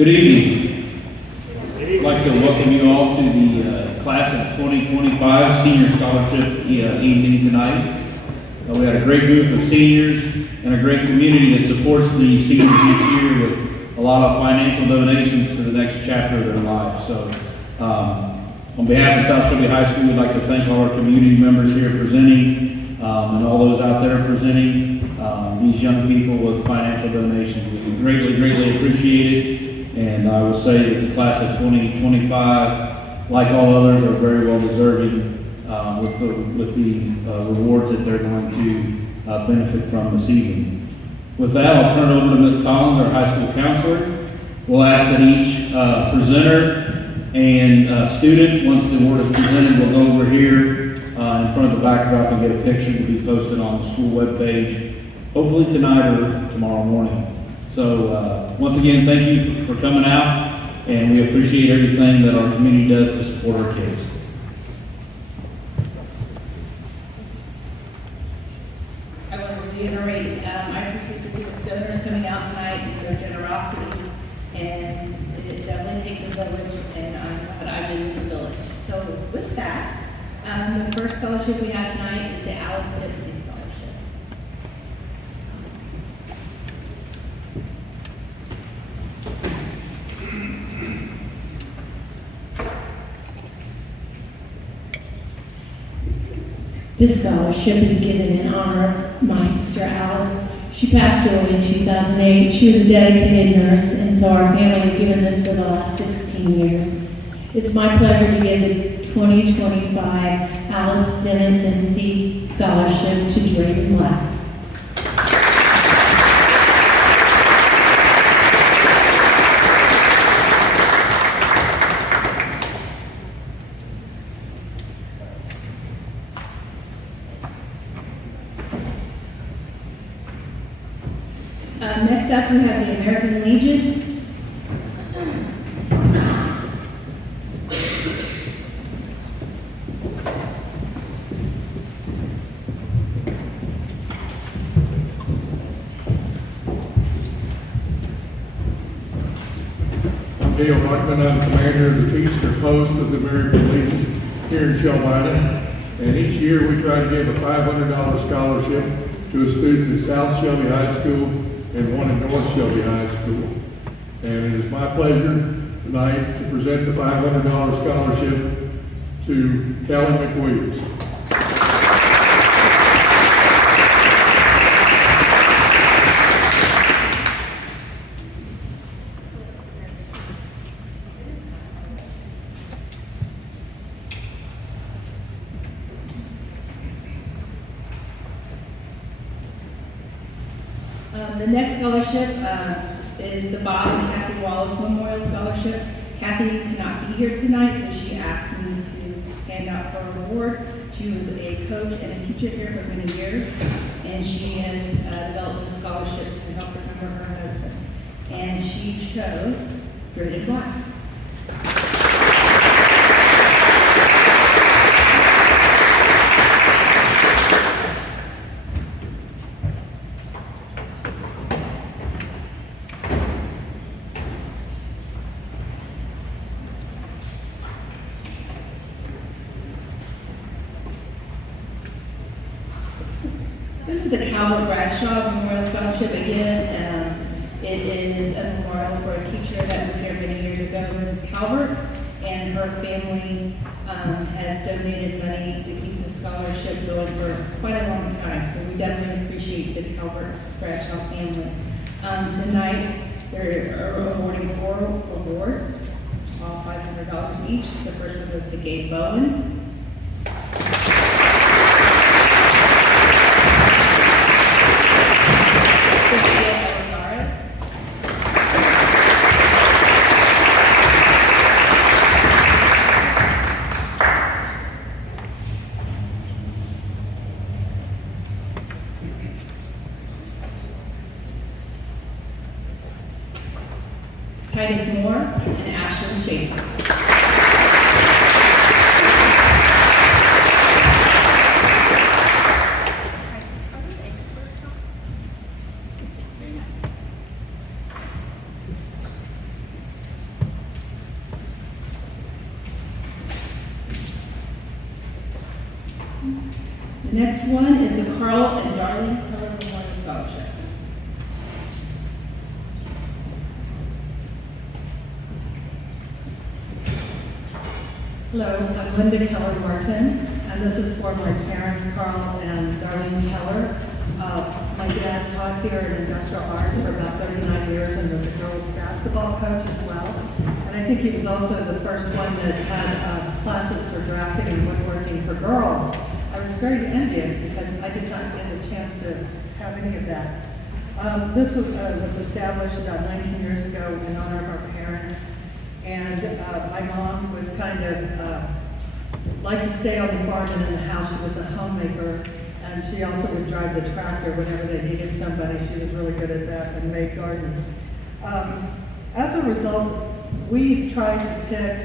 Good evening. I'd like to welcome you all to the class of 2025 Senior Scholarship evening tonight. We had a great group of seniors and a great community that supports the seniors each year with a lot of financial donations to the next chapter of their lives. So on behalf of South Shelby High School, we'd like to thank all our community members here presenting and all those out there presenting these young people with financial donations. We greatly appreciate it. And I will say that the class of 2025, like all others, are very well deserving with the rewards that they're going to benefit from this evening. With that, I'll turn it over to Ms. Collins, our high school counselor. We'll ask that each presenter and student, once the award is presented, will go over here in front of the backdrop and get a picture to be posted on the school webpage, hopefully tonight or tomorrow morning. So once again, thank you for coming out, and we appreciate everything that our community does to support our kids. I want to reiterate, I appreciate the donors coming out tonight and their generosity, and it definitely takes a village, and I'm in this village. So with that, the first scholarship we have tonight is the Alice Dempsey Scholarship. This scholarship is given in honor of my sister Alice. She passed away in 2008. She was a dedicated nurse, and so our family has given this for the last 16 years. It's my pleasure to give the 2025 Alice Dempsey Scholarship to Drayden Black. Next up, we have the American Legion. I'm Dale Markman. I'm commander of the Teamster Post of the American Legion here in Shelby. And each year we try to give a $500 scholarship to a student at South Shelby High School and one at North Shelby High School. And it is my pleasure tonight to present the $500 scholarship to Callie McWilliams. The next scholarship is the Bob and Kathy Wallace Memorial Scholarship. Kathy cannot be here tonight, so she asked me to hand out her award. She was a coach and a teacher here for many years, and she has developed a scholarship to help remember her husband. And she chose Drayden Black. This is the Calvert Bradshaw Memorial Scholarship again. It is a memorial for a teacher that was here many years ago, Mrs. Calvert, and her family has donated money to keep the scholarship going for quite a long time. So we definitely appreciate the Calvert Bradshaw family. Tonight, they're awarding 4 awards, all $500 each. The first one goes to Gabe Bowen. Titus Moore, and Ashlyn Schaefer. The next one is the Carl and Darlene Keller Memorial Scholarship. Hello, I'm Linda Keller Martin, and this is for my parents, Carl and Darlene Keller. My dad taught here in industrial arts for about 39 years and was a girls basketball coach as well. And I think he was also the first one that had classes for drafting and woodworking for girls. I was very envious because I did not get a chance to have any of that. This was established about 19 years ago in honor of our parents. And my mom was kind of, liked to stay on the farm and in the house. She was a homemaker, and she also would drive the tractor whenever they needed somebody. She was really good at that and made gardens. As a result, we tried to pick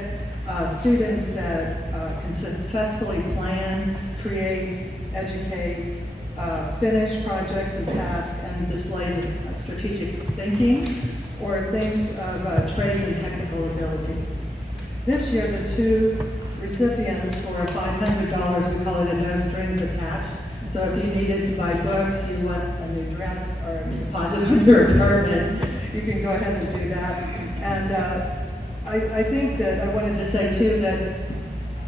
students that can successfully plan, create, educate, finish projects and tasks, and display strategic thinking, or things of trades and technical abilities. This year, the two recipients for $500, we call it a no strings attached. So if you needed to buy books, you want a new dress or a deposit on your apartment, you can go ahead and do that. And I think that I wanted to say too that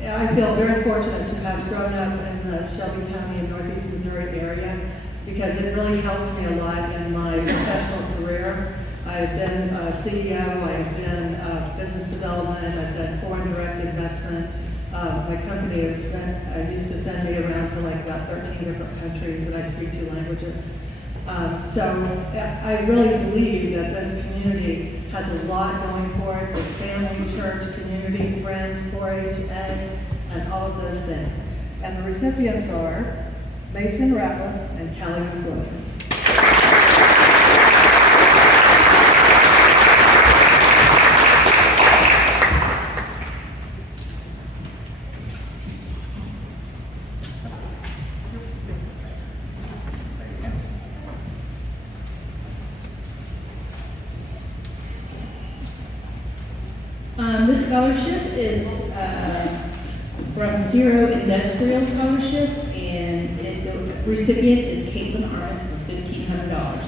I feel very fortunate to have grown up in the Shelby County and Northeast Missouri area, because it really helped me a lot in my professional career. I've been CEO, I've been business development, I've done foreign direct investment. My company used to send me around to like about 13 different countries, and I speak 2 languages. So I really believe that this community has a lot going for it, with family, church, community, friends, 4-H, ed, and all of those things. And the recipients are Mason Ratliff and Kelly McWilliams. This scholarship is from Zero Industrial Scholarship, and the recipient is Caitlin Arndt for $1,500.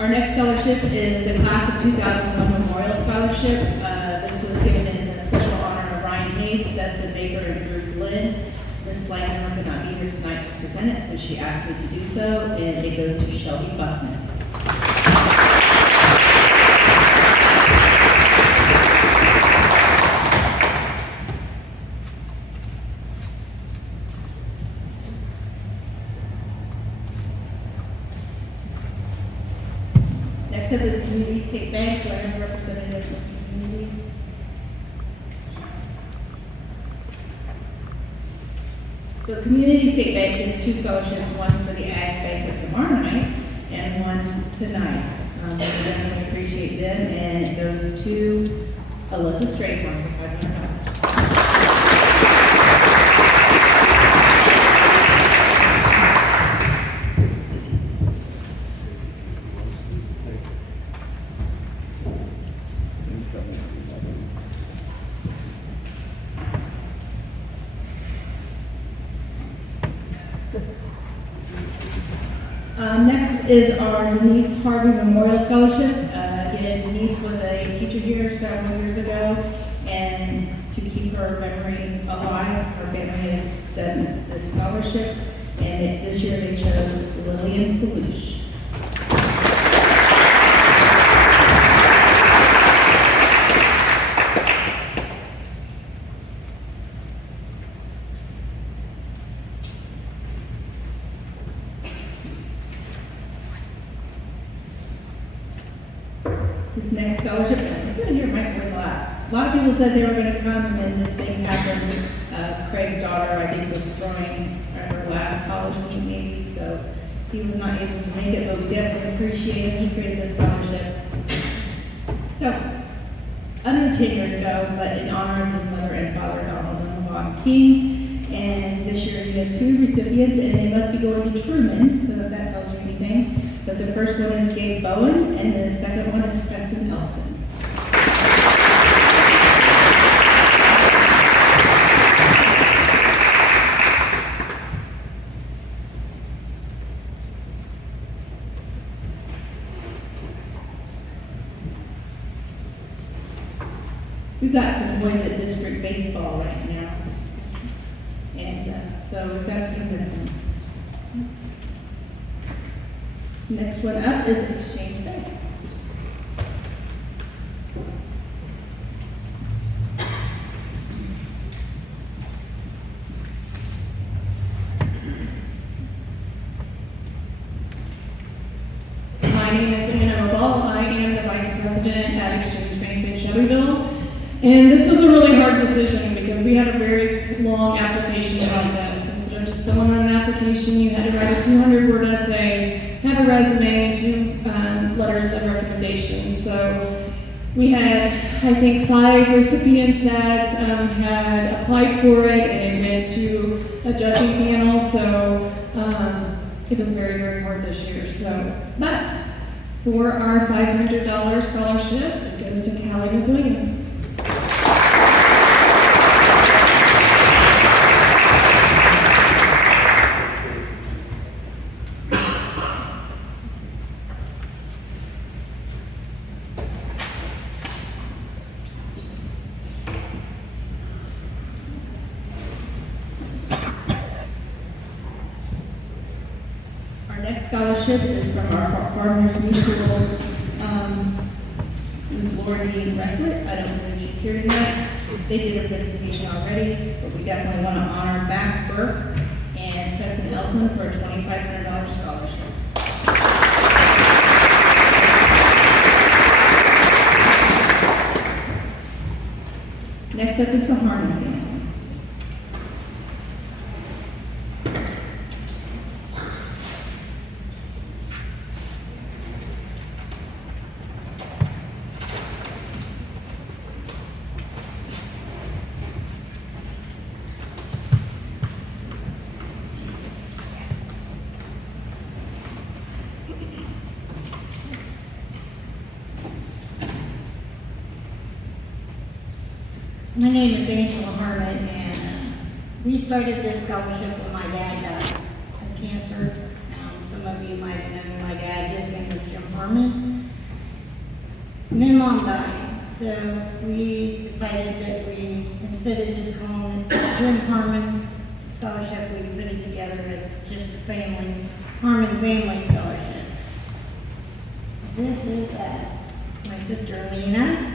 Our next scholarship is the Class of 2001 Memorial Scholarship. This was given in the special honor of Ryan Hayes, Dustin Baker, and Drew Glenn. Ms. Langhammer could not be here tonight to present it, so she asked me to do so, and it goes to Shelby Buckman. Next up is Community State Bank. Do I have a representative from the community? So Community State Bank gets 2 scholarships, one for the Ag Banquet tomorrow night and one tonight. We definitely appreciate them, and it goes to Alyssa Strayhorn for $500. Next is our Denise Harvey Memorial Scholarship. Again, Denise was a teacher here several years ago, and to keep her memory alive, her family has done this scholarship, and this year they chose Lillian Peluche. This next scholarship, I'm going to hear my voice a lot. A lot of people said they were going to come, and then just things happened. Craig's daughter, I think, was throwing her last college meet maybe, so he was not able to make it, but we definitely appreciate him. He created this scholarship. So, under 10 years ago, but in honor of his mother and father, Donald and Ron King. And this year he has 2 recipients, and they must be going to Truman, so if that tells you anything. But the first one is Gabe Bowen, and the second one is Preston Nelson. We've got some boys at district baseball right now. And so we've got to keep listening. Next one up is Exchange Day. My name is Anna Ball. I am the Vice President at Exchange Bank in Shelbyville. And this was a really hard decision because we had a very long application process. Instead of just filling out an application, you had to write a 200-word essay, have a resume, and 2 letters of recommendation. So we had, I think, 5 recipients that had applied for it, and it went to a judging panel. So it was very, very hard this year. So, but for our $500 scholarship, it goes to Callie McWilliams. Scholarship is from our Farmers Mutual, Ms. Lori Recklett. I don't know if she's here tonight. They did a presentation already, but we definitely want to honor Mac Burke and Preston Nelson for a $2,500 scholarship. Next up is the Harmon family. My name is Angela Harmon, and we started this scholarship when my dad died of cancer. Some of you might have known my dad. His name was Jim Harmon. And then Mom died, so we decided that we, instead of just calling it Jim Harmon Scholarship, we put it together as just a family, Harmon Family Scholarship. This is my sister Lena.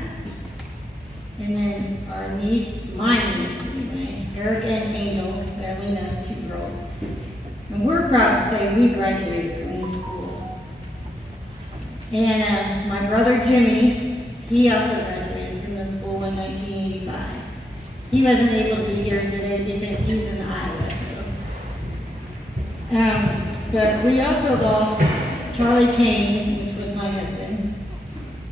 And then our niece, my niece anyway, Erica and Angel, they're Lena's 2 girls. And we're proud to say we graduated from this school. And my brother Jimmy, he also graduated from this school in 1985. He wasn't able to be here today because he's in Iowa. But we also lost Charlie Kane, which was my husband,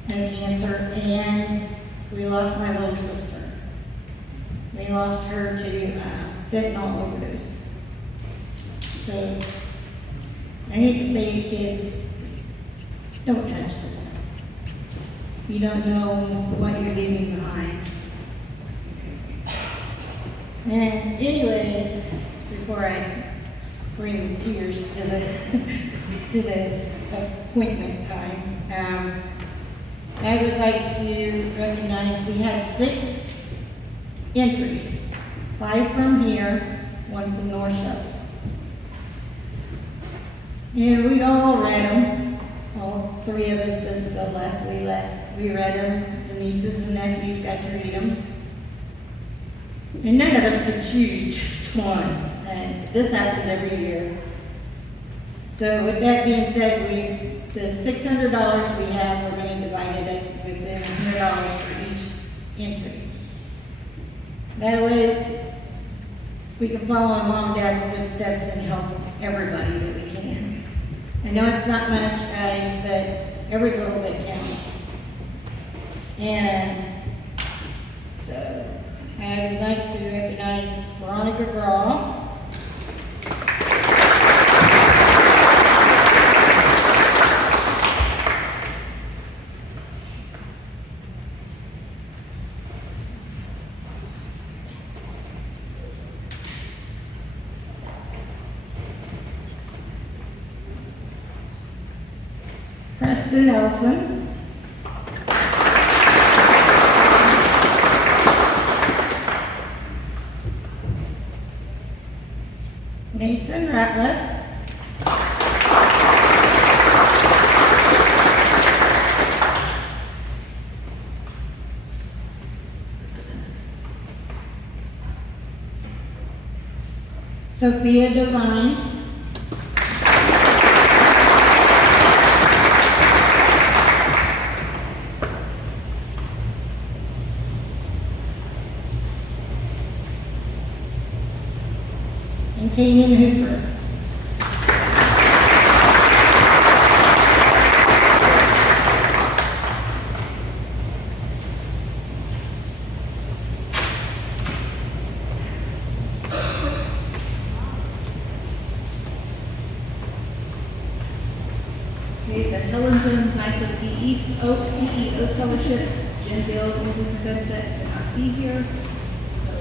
had cancer, and we lost my little sister. We lost her to fentanyl overdose. So, I hate to say it, kids, don't touch this stuff. You don't know what you're leaving behind. And anyways, before I bring the tears to the appointment time, I would like to recognize we had 6 entries, 5 from here, 1 from North Shelby. And we all read them, all 3 of us that's still left, we read them, the nieces and nephews got to read them. And none of us could choose just one, and this happens every year. So with that being said, the $600 we have, we're going to divide it up within $100 for each entry. That way, we can follow in Mom and Dad's footsteps and help everybody that we can. I know it's not much, guys, but every little bit counts. And so, I I would like to recognize Veronica Graw. Preston Nelson. Mason Ratliff. Sophia Devine. And Kanan Hooper. Okay, the Helen Jones NYSA PE PTO Scholarship. Jen Bales usually presents that, cannot be here. So,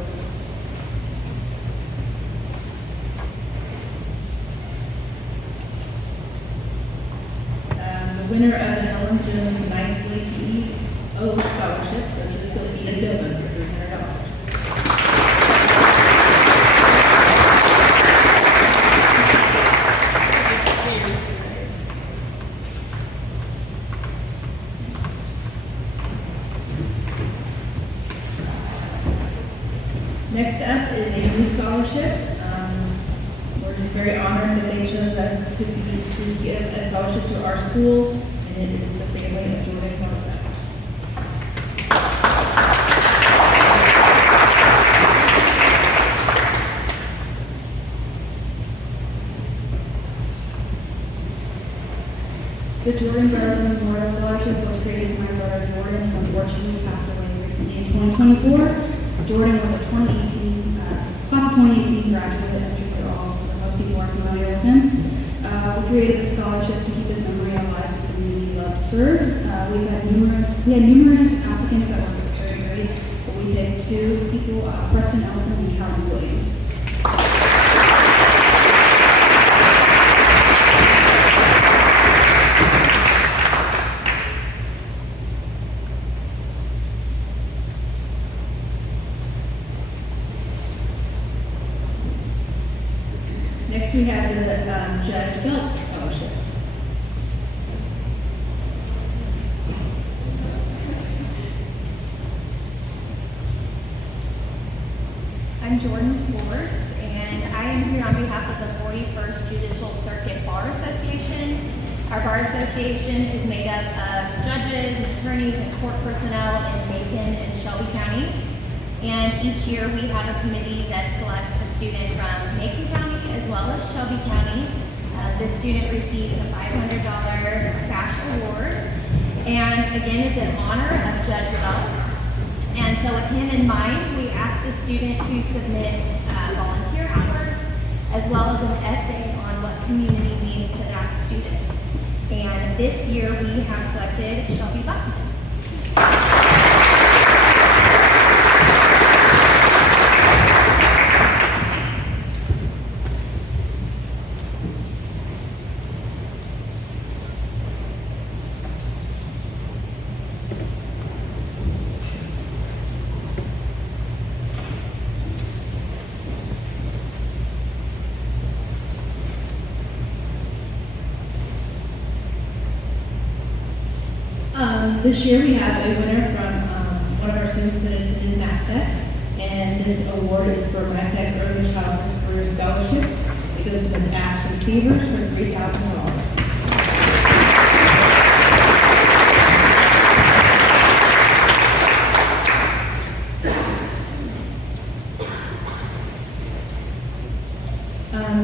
the winner of the Helen Jones NYSA PEO Scholarship goes to Sophia Dillon for $300. Next up is a new scholarship. We're just very honored that they chose us to give a scholarship to our school, and it is the family of Jordan Morrison. The Jordan Brothers Memorial Scholarship was created for my brother Jordan, who unfortunately passed away recently in 2024. Jordan was a 2018, class of 2018 graduate. I'm sure most people are familiar with him. We created a scholarship to keep his memory alive for the community he loved to serve. We had numerous applicants that were very great, but we picked two people, Preston Nelson and Calvin Williams. Next, we have the Judge Belt Scholarship. I'm Jordan Force, and I am here on behalf of the 41st Judicial Circuit Bar Association. Our Bar Association is made up of judges and attorneys and court personnel in Macon and Shelby County. And each year we have a committee that selects a student from Macon County as well as Shelby County. This student receives a $500 cash award. And again, it's in honor of Judge Belt. And so with him in mind, we asked the student to submit volunteer hours as well as an essay on what community means to that student. And this year we have selected Shelby Buckman. This year we have a winner from one of our students that attended MacTech, and this award is for MacTech Early Childhood Career Scholarship. It goes to Ms. Ashley Sievers for $3,000.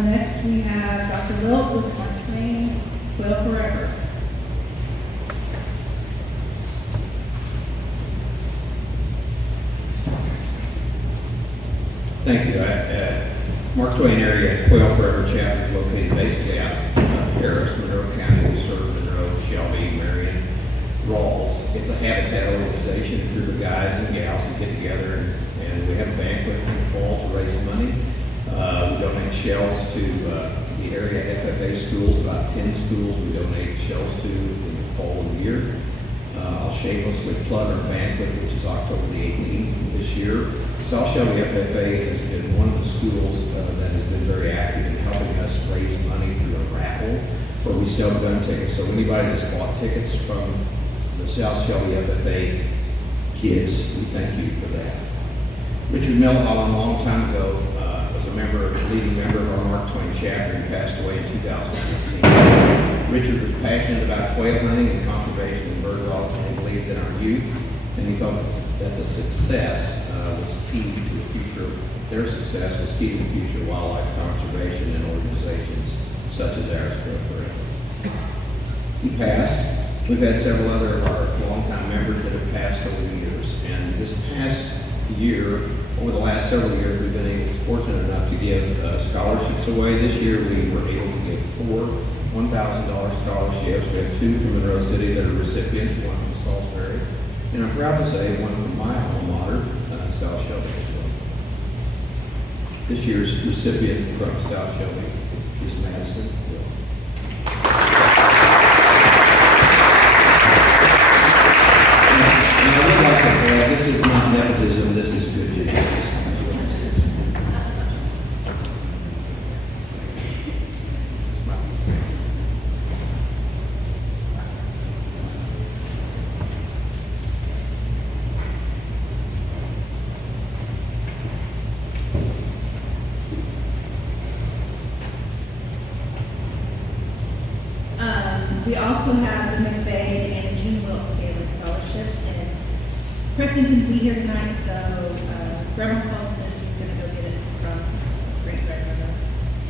Next we have Dr. Wilt with Train Quail Forever. Thank you. Mark Twain area Quail Forever chapter is located basically out of Paris, Monroe County. We serve Monroe, Shelby, Marion, Rawls. It's a habitat organization, a group of guys and gals who get together and we have a banquet in the fall to raise money. We donate shells to the area FFA schools, about 10 schools we donate shells to in the fall of the year. I'll shamelessly plug our banquet, which is October the 18th this year. South Shelby FFA has been one of the schools that has been very active in helping us raise money through a raffle where we sell gun tickets. So anybody that's bought tickets from the South Shelby FFA kids, we thank you for that. Richard Millhall, a long time ago, was a leading member of our Mark Twain chapter. He passed away in 2015. Richard was passionate about quail hunting and conservation and birdology, and he believed in our youth, and he thought that the success was key to the future. Their success was key to the future of wildlife conservation and organizations such as ours. He passed. We've had several other of our longtime members that have passed over the years, and this past year, over the last several years, we've been fortunate enough to give scholarships away. This year, we were able to give 4 $1,000 scholarships. We have 2 from Monroe City that are recipients, 1 from Salisbury, and I'm proud to say 1 from my alma mater, South Shelby as well. This year's recipient from South Shelby is Madison. And I would like to add, this is not nepotism, this is good genetics. We also have the McVeigh and the June Wilk Family Scholarship, and Kristen can be here tonight, so Grandma Holmes said he's going to go get it from his great grandmother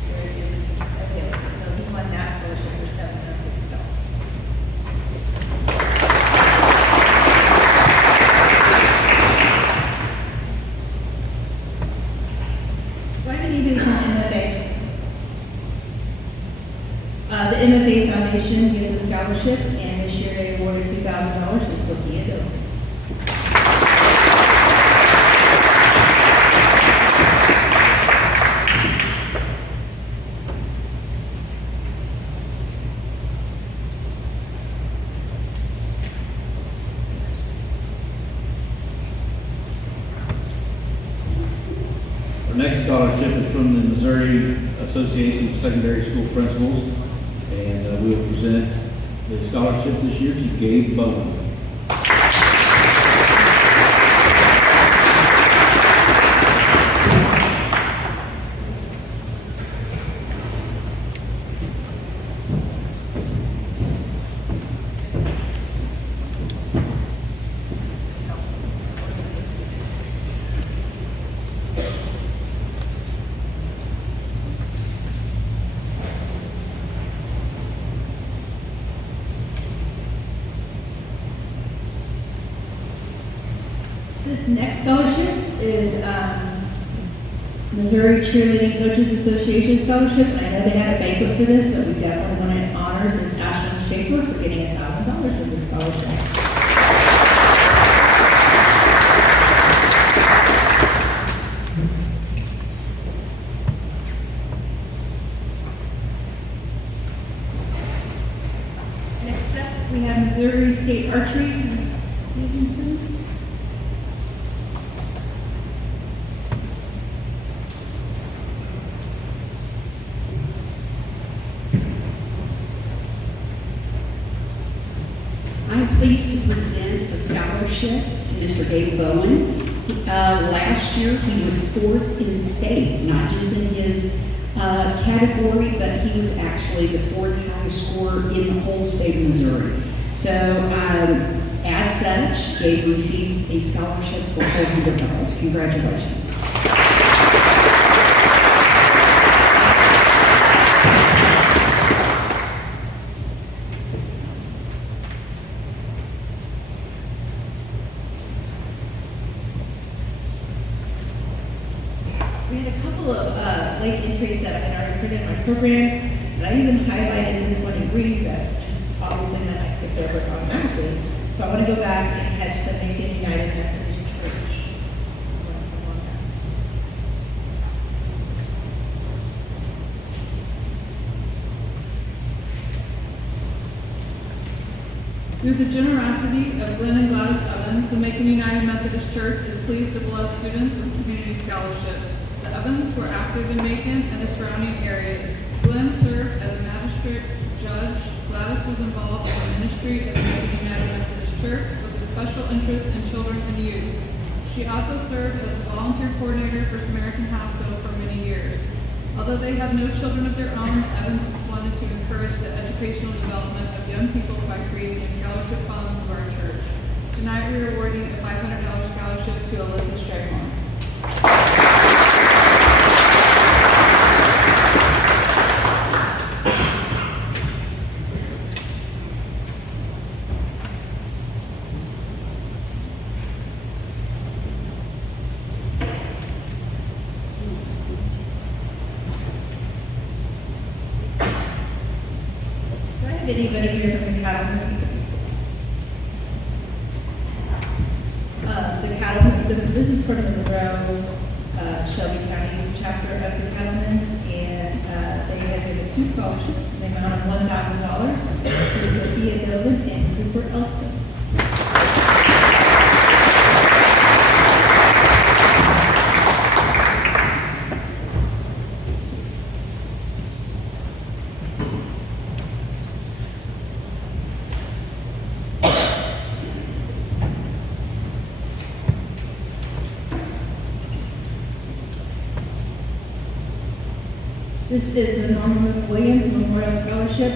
very soon. He's available, so he won that scholarship for $750. Do I have anybody from MFA? The MFA Foundation gives a scholarship, and this year they awarded $2,000 to Sophia Dillon. Our next scholarship is from the Missouri Association of Secondary School Principals, and we will present the scholarship this year to Gabe Bowen. This next scholarship is Missouri Cheerleading Coaches Association Scholarship, and I know they had a banquet for this, but we definitely want to honor Ms. Ashlyn Schaefer for getting $1,000 for this scholarship. Next up, we have Missouri State Archery. Stevenson. I'm pleased to present a scholarship to Mr. Gabe Bowen. Last year, he was 4th in state, not just in his category, but he was actually the 4th highest scorer in the whole state of Missouri. So, as such, Gabe receives a scholarship for $400. Congratulations. We had a couple of late entries that I had already printed in my programs, and I even highlighted this one in green, but just obviously meant I skipped over it automatically. So I want to go back and catch the Mason United Methodist Church. Through the generosity of Glenn and Gladys Evans, the Macon United Methodist Church is pleased to bless students with community scholarships. The Evans were active in Macon and the surrounding areas. Glenn served as a magistrate judge. Gladys was involved in the ministry of the Macon United Methodist Church with a special interest in children and youth. She also served as a volunteer coordinator for Samaritan Hospital for many years. Although they have no children of their own, the Evanses wanted to encourage the educational development of young people by creating a scholarship fund for our church. Tonight we are awarding a $500 scholarship to Alyssa Strayhorn. Do I have anybody here from the Cattlemen's? This is for the Monroe, Shelby County chapter of the Cattlemen's, and they have given 2 scholarships, in the amount of $1,000 to Sophia Dillon and Cooper Elson. This is the Norma Williams Memorial Scholarship.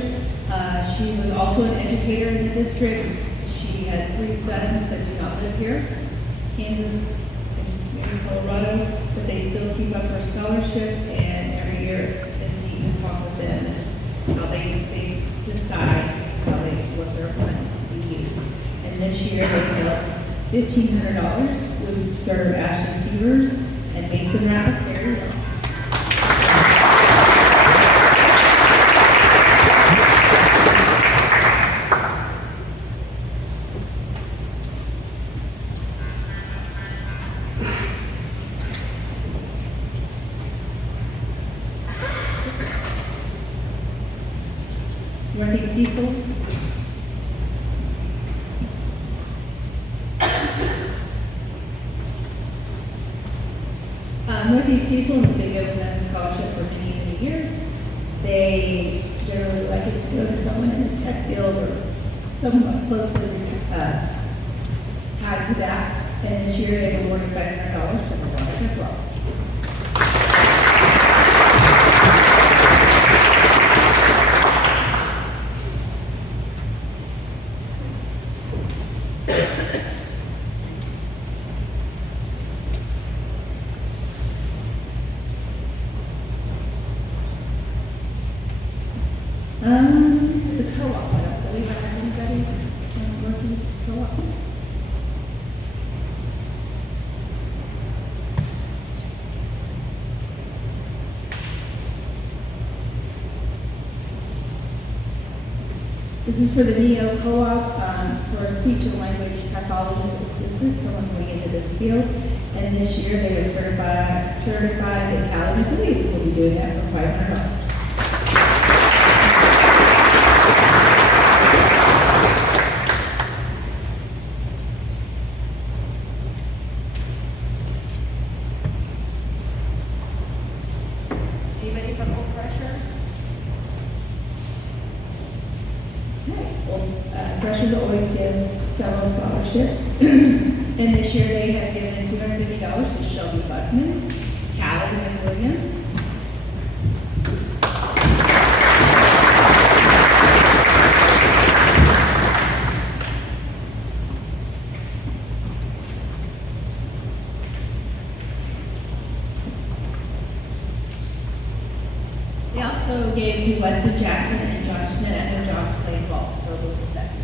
She was also an educator in the district. She has 3 sons that do not live here, Kansas and maybe Colorado, but they still keep up her scholarship, and every year it's neat to talk with them and how they decide what their funds to be used. And this year they filled $1,500 would serve Ashley Severs and Mason Rabbit very well. Northeast Diesel. Northeast Diesel has been given a scholarship for many, many years. They generally like it to go to someone in the tech field or somewhat close to the tied to that. And this year they awarded $500 to the water block. The co-op, I don't believe I have anybody from Northeast Co-op. This is for the NEO Co-op for speech and language pathologist assistant, someone going into this field. And this year they were certified that Calvin Williams will be doing that for $500. Anybody from Old Pressure? Well, Freshers always gives several scholarships. And this year they have given $250 to Shelby Buckman, Calvin Williams. They also gave to Weston Jackson and John Schmidt. I know John's playing ball, so we'll put that in.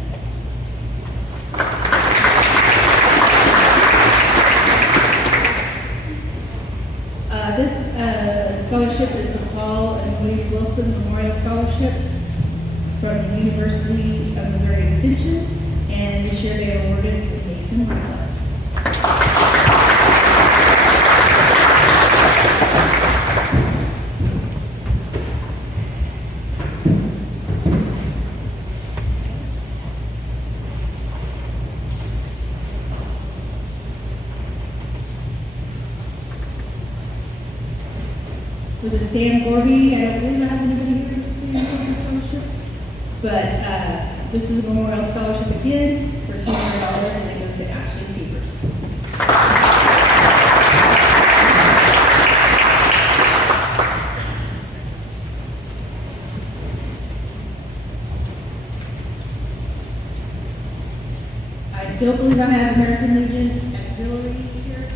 This scholarship is the Paul and Louise Wilson Memorial Scholarship from the University of Missouri Extension, and this year they awarded to Mason Michael. With the Sam Gorby, I don't believe I have anybody here to Sam Gorby Scholarship, but this is a memorial scholarship again for $200, and it goes to Ashley Sievers. I don't believe I have American Legion Auxiliary here.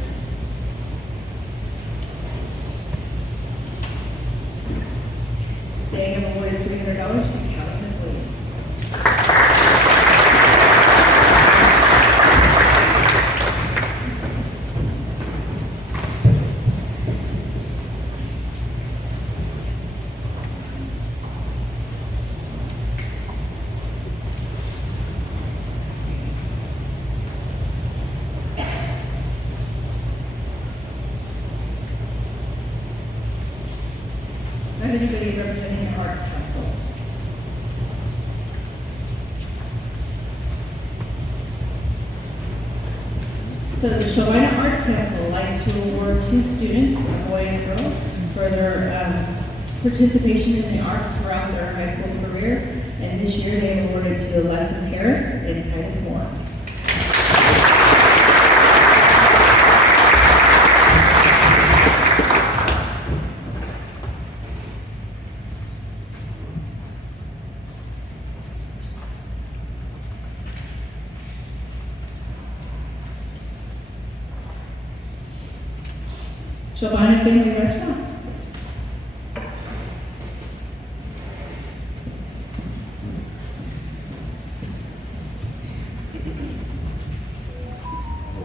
They have awarded $300 to Calvin Williams. Do I have anybody representing the Arts Council? So the Shelby Arts Council likes to award 2 students, a boy and a girl, for their participation in the arts throughout their high school career. And this year they awarded to Alexis Harris and Titus Moore. Shelby Family Restaurant.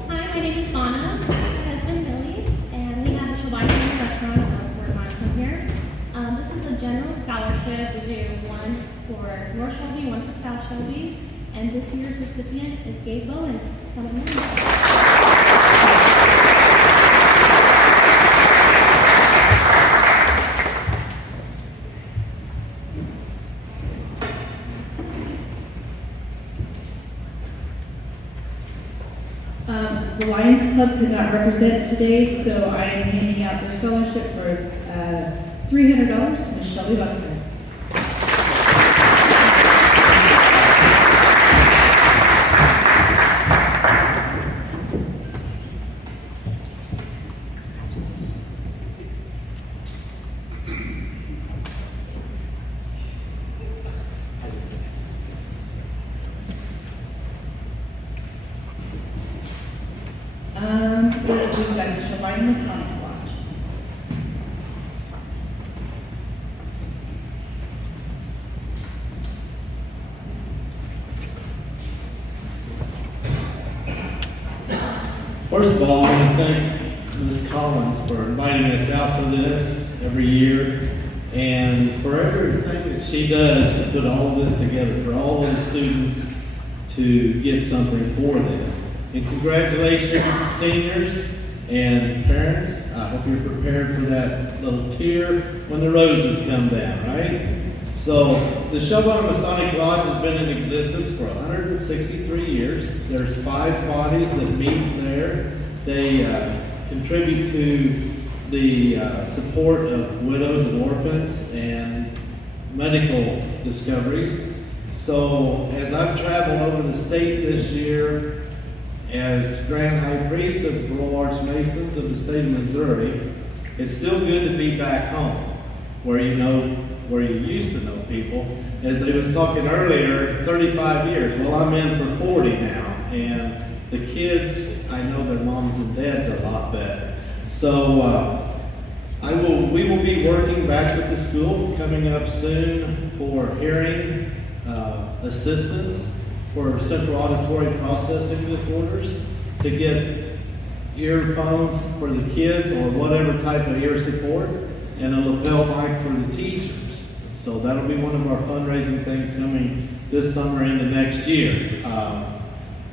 Hi, my name is Anna, my husband Billy, and we have the Shelby Family Restaurant over a mile from here. This is a general scholarship. We do one for North Shelby, one for South Shelby, and this year's recipient is Gabe Bowen from Atlanta. The Lions Club could not represent today, so I am handing out their scholarship for $300 to Ms. Shelby Buckner. We've got the Shelby Masonic Watch. First of all, I want to thank Ms. Collins for inviting us out for this every year and for everything that she does to put all of this together for all of the students to get something for them. And congratulations, seniors and parents. I hope you're prepared for that little tear when the roses come down, right? So the Shelby Masonic Lodge has been in existence for 163 years. There's 5 bodies that meet there. They contribute to the support of widows and orphans and medical discoveries. So as I've traveled over the state this year as Grand High Priest of Rural Arts Masons of the state of Missouri, it's still good to be back home where you used to know people. As they was talking earlier, 35 years. Well, I'm in for 40 now, and the kids, I know their moms and dads a lot better. So we will be working back with the school coming up soon for hearing assistance for central auditory processing disorders to get earphones for the kids or whatever type of ear support, and a lapel mic for the teachers. So that'll be one of our fundraising things coming this summer into next year.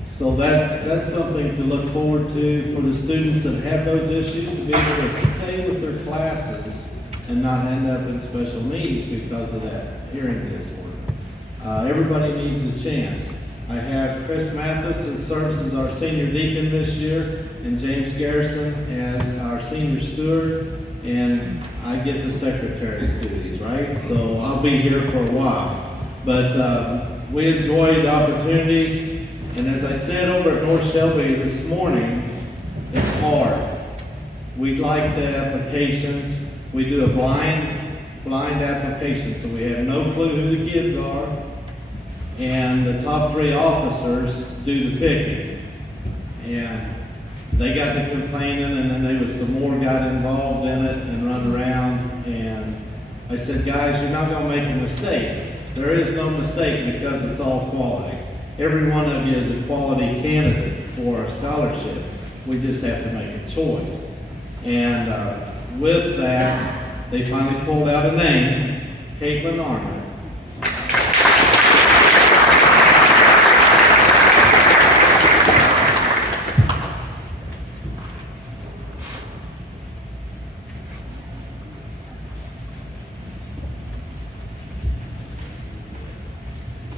So that's something to look forward to for the students that have those issues, to be able to stay with their classes and not end up in special needs because of that hearing disorder. Everybody needs a chance. I have Chris Mathis that serves as our senior deacon this year, and James Garrison as our senior steward, and I get the secretary's duties, right? So I'll be here for a while. But we enjoy the opportunities, and as I said over at North Shelby this morning, it's hard. We like the applications. We do a blind application, so we have no clue who the kids are. And the top 3 officers do the picking. And they got to complaining, and then there was some more got involved in it and run around. And I said, guys, you're not going to make a mistake. There is no mistake because it's all quality. Every one of you is a quality candidate for a scholarship. We just have to make a choice. And with that, they finally pulled out a name, Caitlin Armour.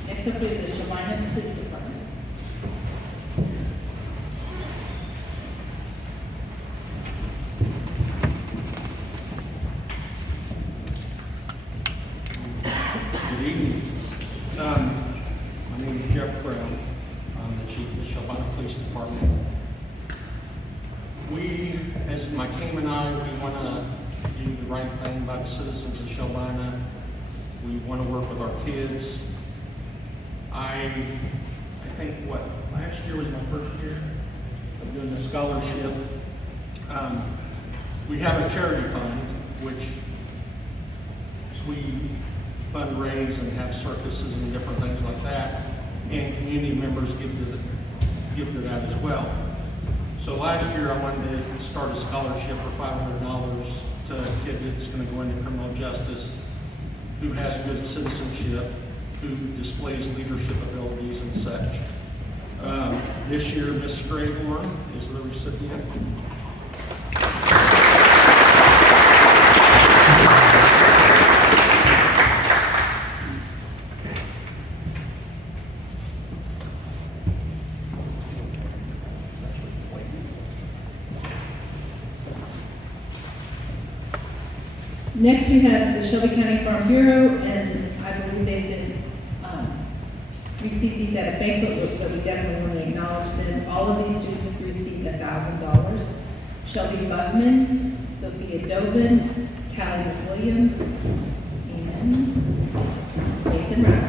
Next up, we have the Shelby Police Department. Good evening. My name is Jeff Brown. I'm the chief of the Shelby Police Department. We, as my team and I, we want to do the right thing by the citizens of Shelby. We want to work with our kids. I think last year was my first year of doing the scholarship. We have a charity fund, which we fundraise and have circuses and different things like that, and community members give to that as well. So last year I wanted to start a scholarship for $500 to a kid that's going to go into criminal justice, who has good citizenship, who displays leadership abilities and such. This year, Ms. Strayhorn is the recipient. Next, we have the Shelby County Farm Bureau, and I believe they've been, received these at a banquet, but we definitely want to acknowledge them. All of these students have received $1,000. Shelby Bugman, Sophia Dobin, Callie Williams, and Mason Rapp.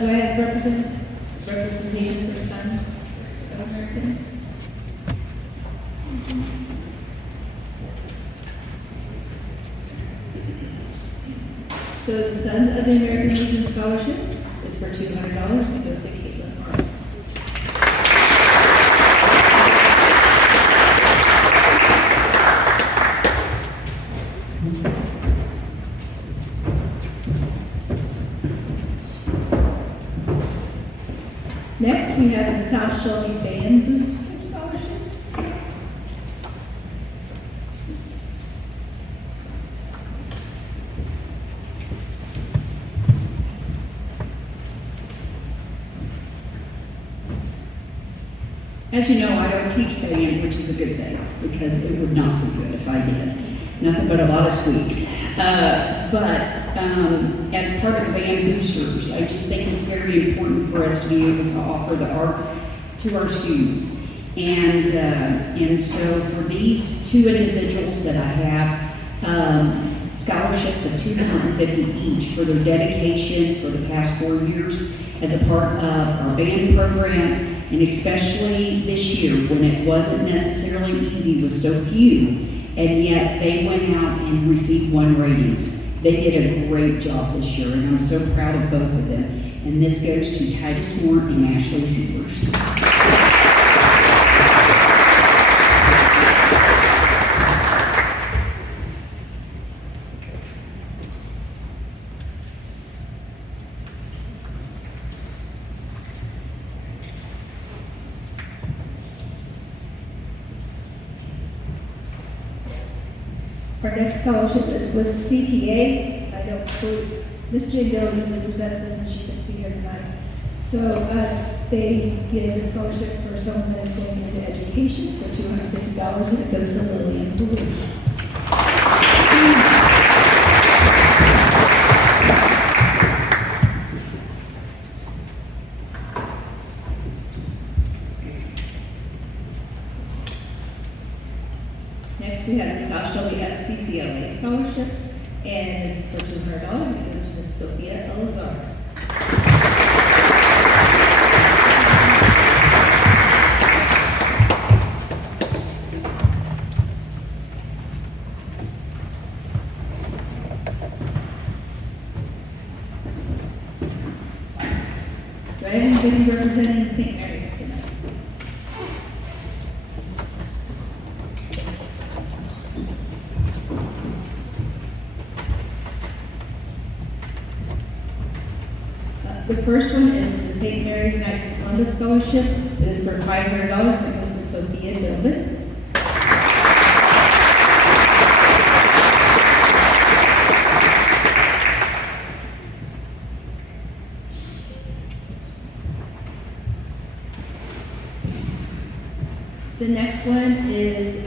Do I have representation for the Sons of American? So the Sons of the American Legion Scholarship is for $200 and goes to Caitlin Arnold. Next, we have the South Shelby Band Booster Scholarship. As you know, I don't teach band, which is a good thing, because it would not be good if I did. Nothing but a lot of squeaks. But as part of the band boosters, I just think it's very important for us to be able to offer the arts to our students. And so for these two individuals that I have, scholarships of $250 each for their dedication for the past 4 years as a part of our band program, and especially this year when it wasn't necessarily easy with so few, and yet they went out and received 1 ratings. They did a great job this year, and I'm so proud of both of them. And this goes to Titus Moore and Ashley Seavers. Our next scholarship is with CTA. I don't believe, Ms. Jindal usually presents this and she couldn't be here tonight. So they give a scholarship for someone that is going into education for $250 and it goes to Lillian Duluth. Next, we have the South Shelby FCCLA scholarship, and this is for $200. It goes to Ms. Sophia Elizares. Do I have anybody representing St. Mary's tonight? The first one is the St. Mary's Knights of Columbus Scholarship. It is for $500 and it goes to Sophia Dilbert. The next one is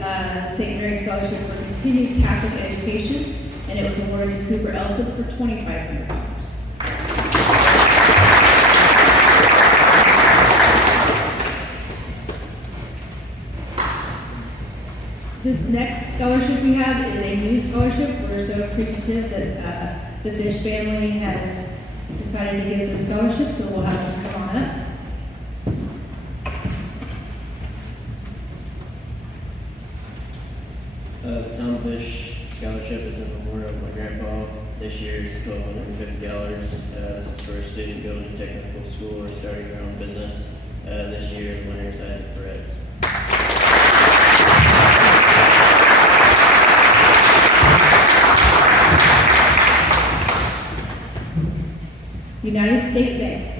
St. Mary's Scholarship for Continued Catholic Education, and it was awarded to Cooper Elson for $2,500. This next scholarship we have is a new scholarship. We're so appreciative that the Fish family has decided to give this scholarship, so we'll have them come on up. The Tom Fish Scholarship is in memorial of my grandpa. This year is $1,250. This is for a student going to technical school or starting their own business. This year, the winner is Isaac Perez. United States Bank.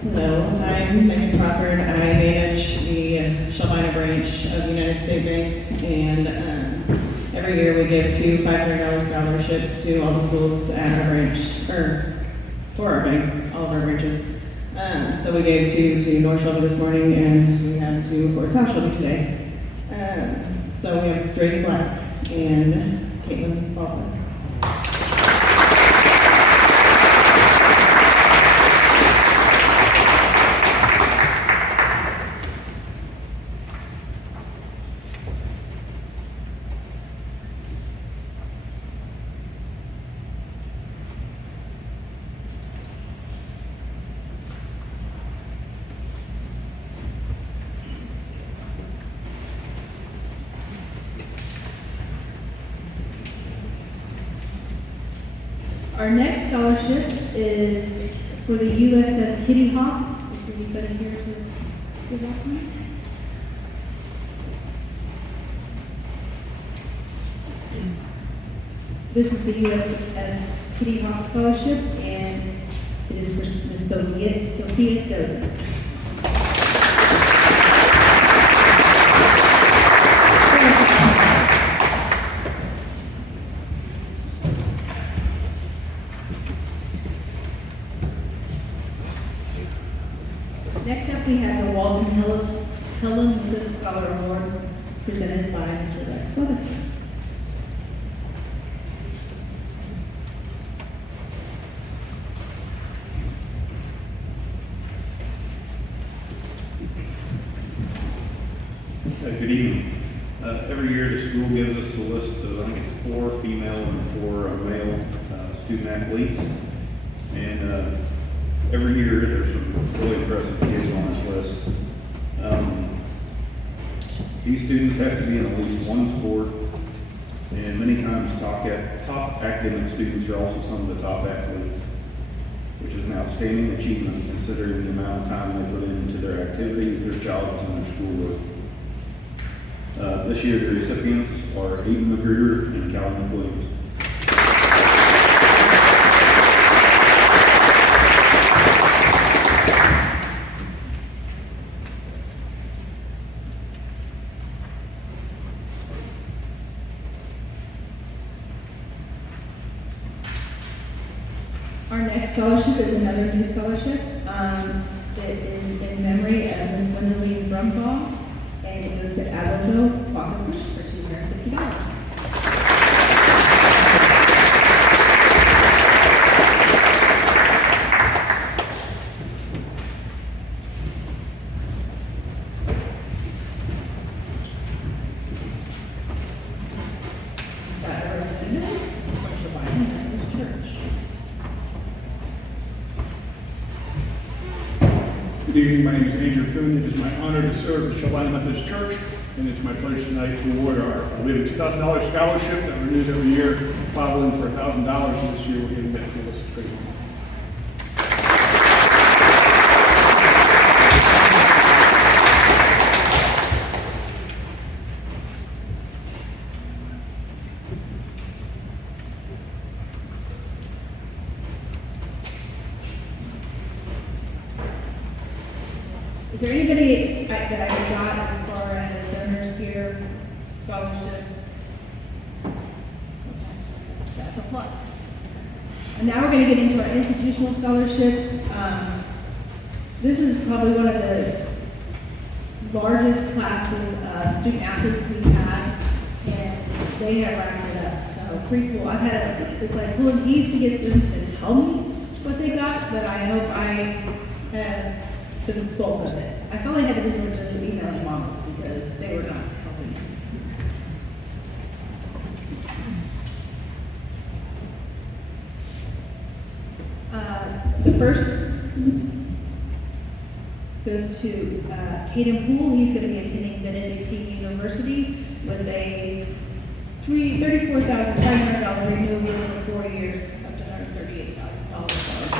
Hello, I'm Megan Crawford. I manage the Shelby branch of United States Bank, and every year we give 2 $500 scholarships to all the schools at our branch, or for our bank, all of our branches. So we gave 2 to North Shelby this morning, and we have 2 for South Shelby today. So we have Drake Black and Caitlin Baldwin. Our next scholarship is for the USS Kitty Hawk. Is anybody here to give that one? This is the USS Kitty Hawk Scholarship, and it is for Ms. Sophia Dover. Next up, we have the Walden Hill Mr. Rex Weatherford. Good evening. Every year the school gives us a list of, I think it's 4 female and 4 male student athletes. And every year there's some really impressive kids on this list. These students have to be in at least one sport, and many times top academic students are also some of the top athletes, which is an outstanding achievement considering the amount of time they put into their activity, their jobs, and their schoolwork. This year, the recipients are Eden McGruder and Calvin Williams. Our next scholarship is another new scholarship. It is in memory of Miss Gwendolyn Brumbaugh, and it goes to Abigail Walker-Bush for $250. That representative from Shelby Methodist Church. Good evening, my name is Andrew Kuhn. It is my honor to serve the Shelby Methodist Church, and it's my pleasure tonight to award our, we have a $2,000 scholarship that renews every year, following for $1,000, and this year we're giving that to us. It's great. Is there anybody that I forgot as far as donors here, scholarships? That's a plus. And now we're going to get into our institutional scholarships. This is probably one of the largest classes of student athletes we've had, and they have racked it up, so pretty cool. I've had, it's like pulling teeth to get them to tell me what they got, but I hope I have the bulk of it. I probably had to resort to emailing mamas because they were not helping me. The first goes to Caden Poole. He's going to be attending Benedictine University with a $34,500 renewal for 4 years, up to $138,000 scholarship.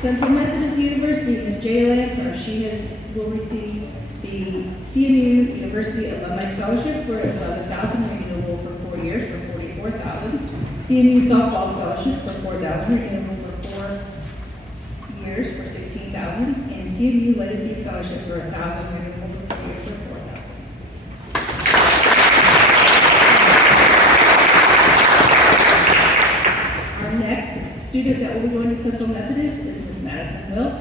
Central Methodist University, Ms. Jayla, will receive the CMU University Alumni Scholarship for $11,000 renewable for 4 years for $44,000. CMU Softball Scholarship for $4,000 renewable for 4 years for $16,000, and CMU Legacy Scholarship for $1,000 renewable for 4 years for $4,000. Our next student that will be going to Central Methodist is Ms. Madison Wilt.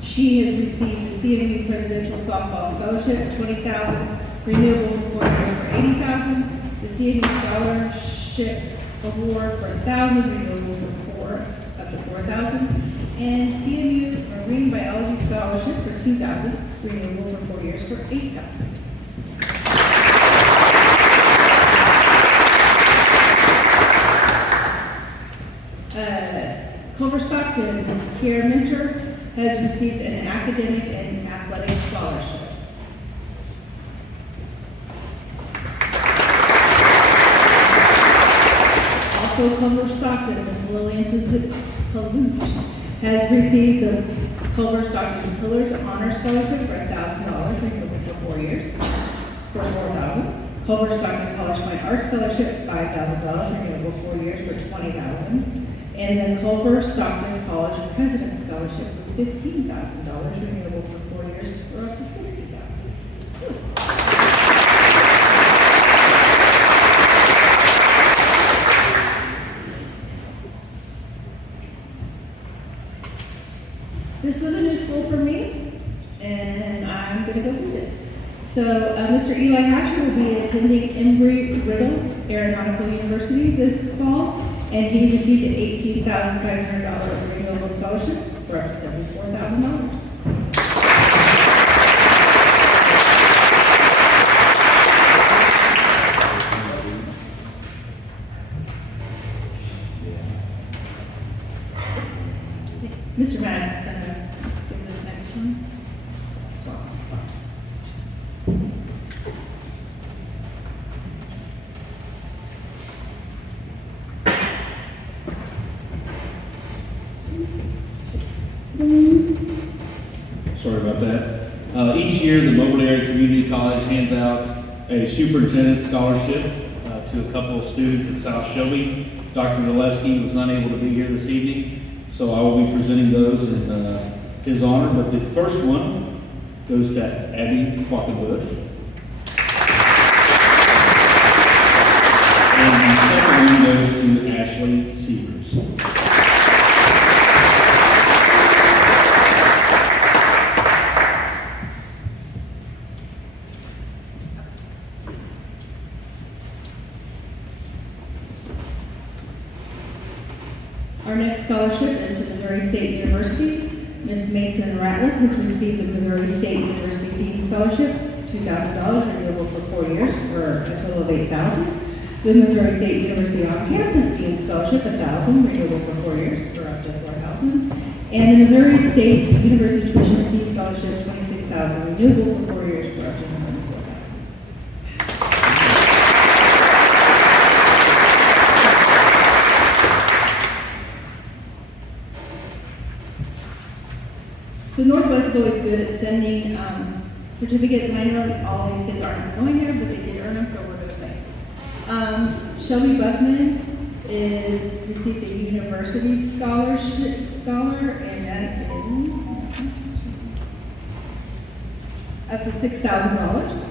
She has received the CMU Presidential Softball Scholarship, $20,000, renewable for 4 years for $80,000. The CMU Scholarship Award for $1,000, renewable for up to $4,000. And CMU Marine Biology Scholarship for $2,000, renewable for 4 years for $8,000. Culver Stockton, Ms. Kiera Minter, has received an academic and athletic scholarship. Also, Culver Stockton, Ms. Lillian Paluch, has received the Culver Stockton Pillars Honor Scholarship for $1,000, renewable for 4 years, for $4,000. Culver Stockton College Fine Arts Scholarship, $5,000, renewable 4 years for $20,000. And the Culver Stockton College President's Scholarship for $15,000, renewable for 4 years for up to $60,000. This was a new school for me, and I'm gonna go visit. So, Mr. Eli Hatcher will be attending Embry-Riddle Aeronautical University this fall, and he received an $18,500 renewable scholarship for up to $74,000. Mr. Maddox is gonna give this next one. Sorry about that. Each year, the Mobile Area Community College hands out a superintendent scholarship to a couple of students at South Shelby. Dr. Gillespie was not able to be here this evening, so I will be presenting those in his honor. But the first one goes to Abby Quackenbush. And the second one goes to Ashley Severs. Our next scholarship is to Missouri State University. Miss Mason Ratliff has received the Missouri State University Dean Scholarship, $2,000 renewable for 4 years for a total of $8,000. The Missouri State University On-Campus Dean Scholarship, $1,000 renewable for 4 years for up to $4,000. And the Missouri State University Tuition Fee Scholarship, $26,000 renewable for 4 years for up to $104,000. So Northwest is always good at sending certificates, and I know all these kids aren't going there, but they did earn them, so we're going to say. Shelby Buckman is received a university scholar, and that is up to $6,000.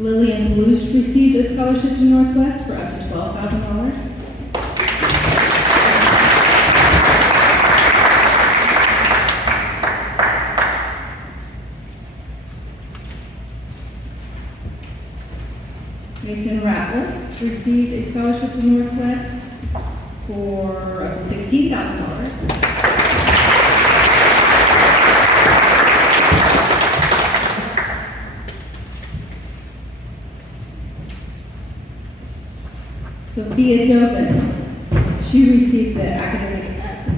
Lillian Blush received a scholarship to Northwest for up to $12,000. Mason Ratliff received a scholarship to Northwest for up to $16,000. Sophia Dobin, she received the Academic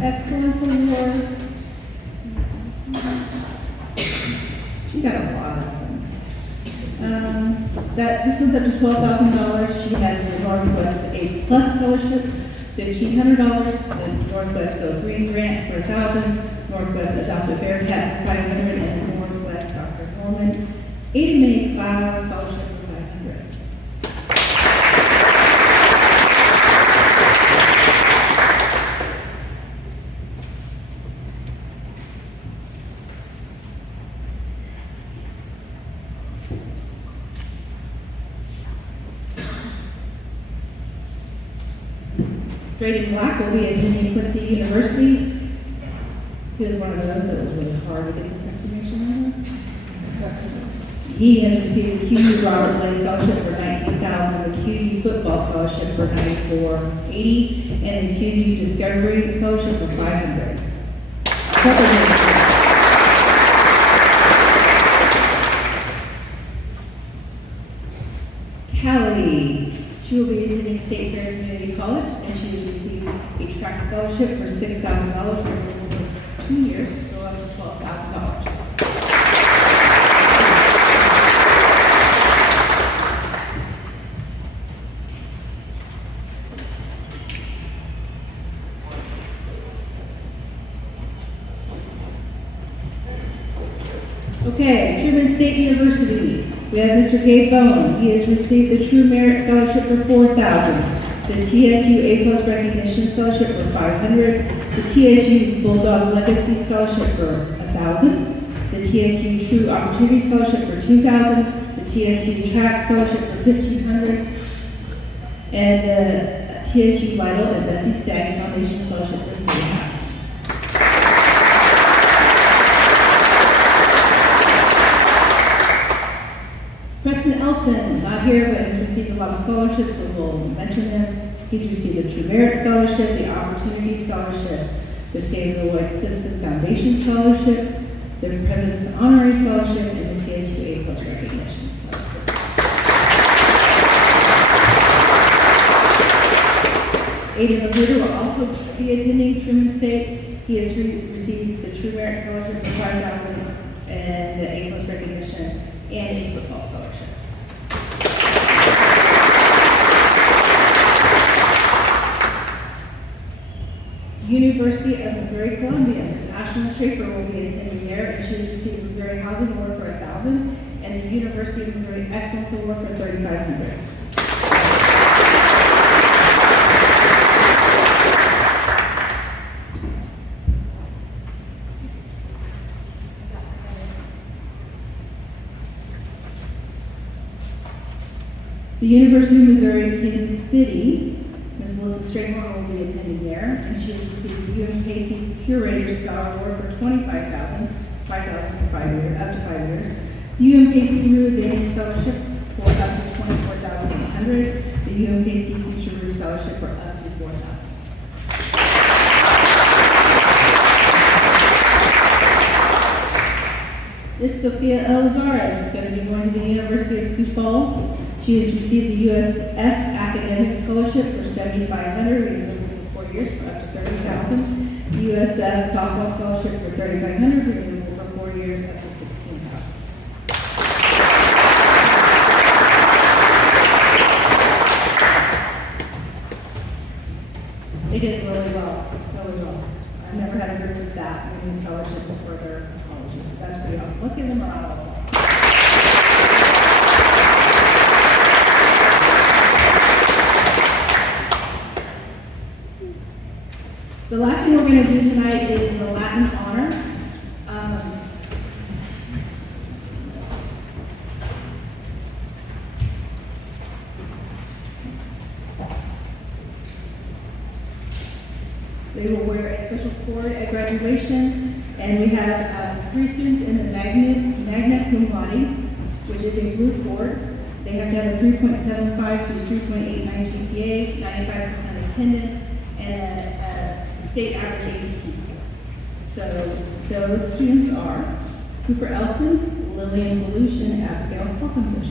Excellence Award. She got a lot of them. This one's up to $12,000. She has the Northwest A+ Scholarship, $1,500. The Northwest Go Green Grant for $1,000. Northwest Adopt a Bearcat for $500, and the Northwest Dr. Norman Ada Mae Cloud Scholarship for $500. Drayden Black will be attending Quincy University. He was one of those that was really hard to get this information out of. He has received the QU Robert Blay Scholarship for $19,000, the QU Football Scholarship for $94.80, and the QU Discovery Scholarship for $500. Callie, she will be attending State Fair Community College, and she has received a track scholarship for $6,000 for 2 years, so up to $12,000. Okay, Truman State University. We have Mr. Gabe Bowen. He has received the True Merit Scholarship for $4,000, the TSU A+ Recognition Scholarship for $500, the TSU Bulldog Legacy Scholarship for $1,000, the TSU True Opportunity Scholarship for $2,000, the TSU Track Scholarship for $1,500, and the TSU Vital and Bessie Staggs Foundation Scholarship for $3,000. Preston Elson, not here, but has received a lot of scholarships, so we'll mention him. He's received the True Merit Scholarship, the Opportunity Scholarship, the Samuel White Simpson Foundation Scholarship, the President's Honorary Scholarship, and the TSU A+ Recognition Scholarship. Aiden Magruder will also be attending Truman State. He has received the True Merit Scholarship for $5,000 and the A+ Recognition and a football scholarship. University of Missouri-Columbia, Ms. Ashlyn Schaefer will be attending there, and she has received the Missouri Housing Award for $1,000 and the University of Missouri Excellence Award for $3,500. The University of Missouri Kansas City, Ms. Melissa Strayhorn will be attending there, and she has received the UMKC Curator Scholar Award for $25,000, $5,000 for 5 years, up to 5 years. The UMKC Rue Advantage Scholarship for up to $24,800. The UMKC Future Rue Scholarship for up to $4,000. Miss Sophia Elizarez is going to be going to the University of Sioux Falls. She has received the USF Academic Scholarship for $7,500, renewable for 4 years for up to $30,000. The USF Softball Scholarship for $3,500, renewable for 4 years up to $16,000. They did really well, really well. I've never had a group with that many scholarships for their colleges. That's pretty awesome. Let's give them a round of applause. The last thing we're going to do tonight is the Latin honors. They will wear a special cord at graduation, and we have 3 students in the magna cum laude, which is a blue cord. They have to have a 3.75 to 3.89 GPA, 95% attendance, and a state average ACT score. So those students are Cooper Elson, Lillian Belush, and Abigail Falconbush.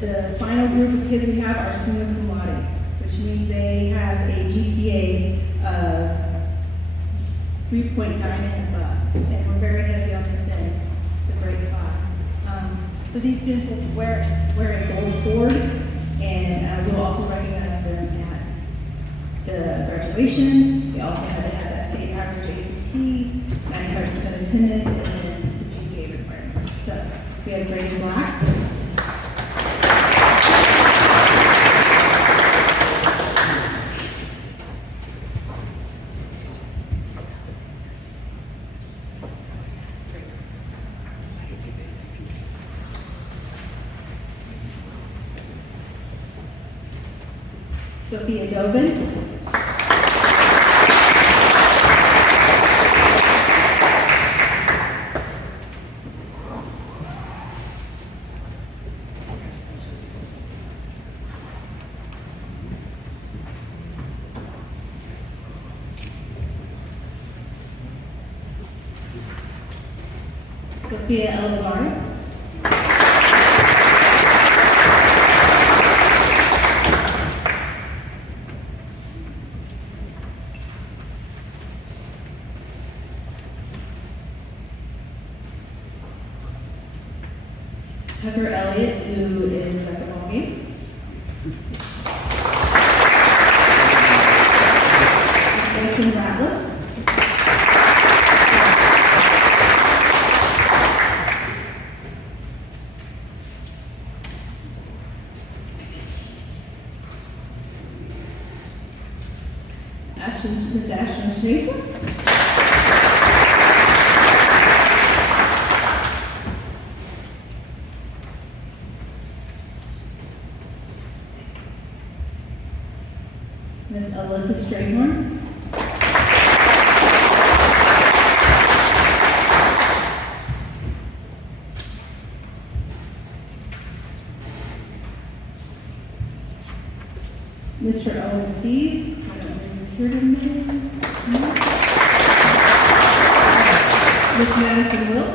The final group of kids we have are summa cum laude, which means they have a GPA of 3.9 and above, and we're very heavy on this end. It's a great class. So these students will wear a gold cord, and we'll also recognize them at the graduation. They also have to have that state average ACT, 95% attendance, and then the GPA requirement. So we have gray and black. Sophia Dovin. Sophia Elizares. Tucker Elliott, who is at the ballgame. Jason Ratliff. Miss Ashton Schaefer. Miss Alyssa Strayhorn. Mr. Owen Steve. I don't know if he's here tonight. Miss Madison Will.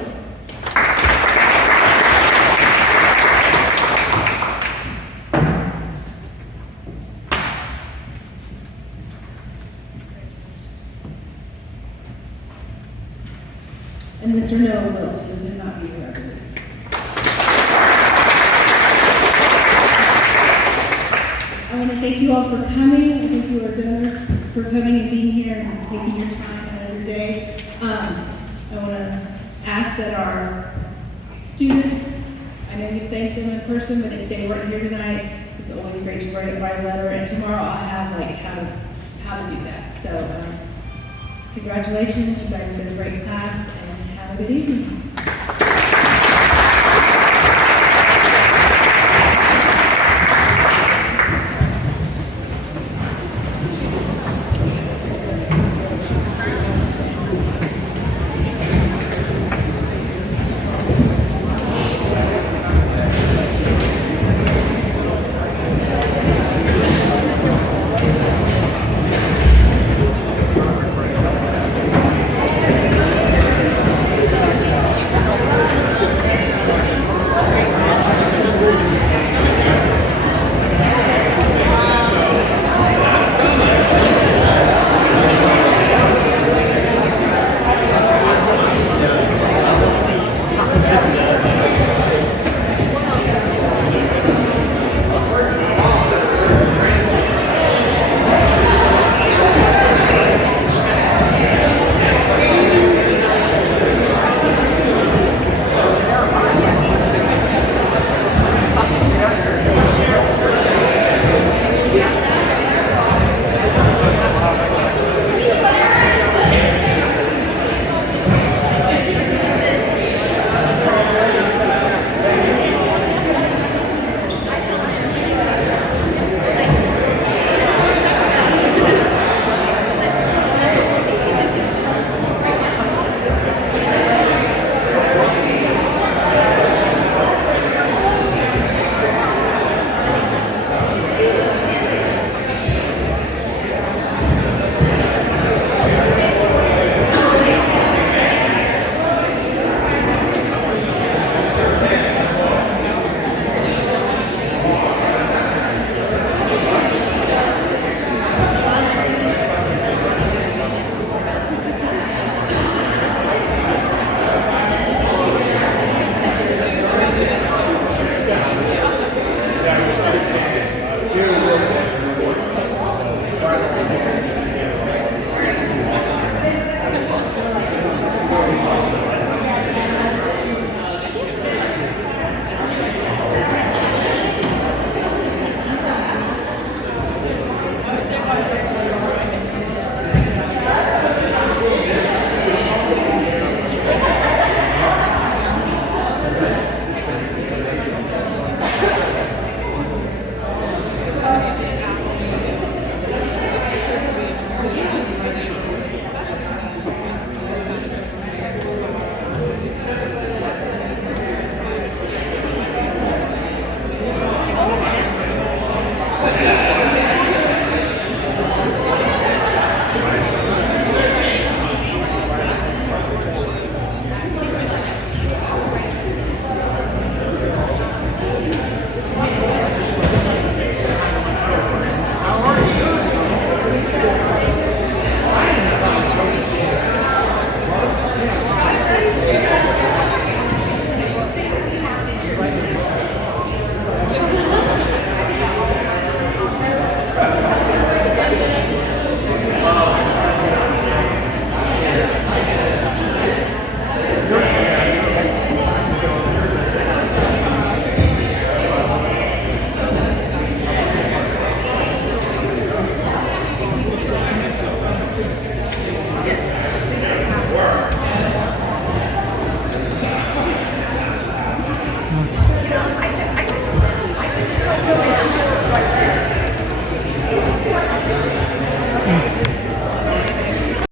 And Mr. Noah Wilkes, who did not be here, I believe. I want to thank you all for coming. I thank you, our donors, for coming and being here and taking your time out of your day. I want to ask that our students, I know you thank them in person, but if they weren't here tonight, it's always great to write a letter. And tomorrow I'll have like how to do that. So congratulations, you guys have been a great class, and have a good evening.